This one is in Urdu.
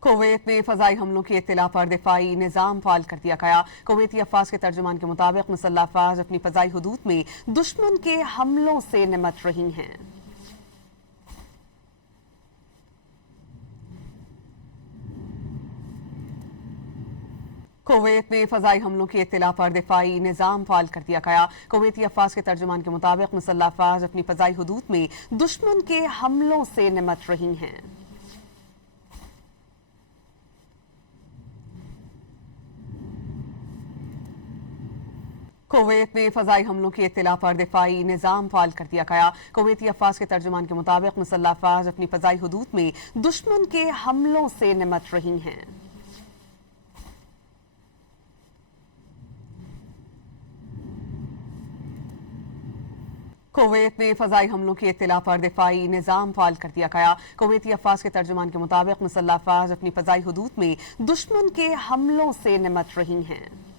کویت میں فضائی حملوں کی اطلاع پر دفاعی نظام فعال کر دیا گیا۔ کویتی افواج کے ترجمان کے مطابق مسلح افواج اپنی فضائی حدود میں دشمن کے حملوں سے نمٹ رہی ہیں۔ کویت میں فضائی حملوں کی اطلاع پر دفاعی نظام فعال کر دیا گیا۔ کویتی افواج کے ترجمان کے مطابق مسلح افواج اپنی فضائی حدود میں دشمن کے حملوں سے نمٹ رہی ہیں۔ کویت میں فضائی حملوں کی اطلاع پر دفاعی نظام فعال کر دیا گیا۔ کویتی افواج کے ترجمان کے مطابق مسلح افواج اپنی فضائی حدود میں دشمن کے حملوں سے نمٹ رہی ہیں۔ کویت میں فضائی حملوں کی اطلاع پر دفاعی نظام فعال کر دیا گیا۔ کویتی افواج کے ترجمان کے مطابق مسلح افواج اپنی فضائی حدود میں دشمن کے حملوں سے نمٹ رہی ہیں۔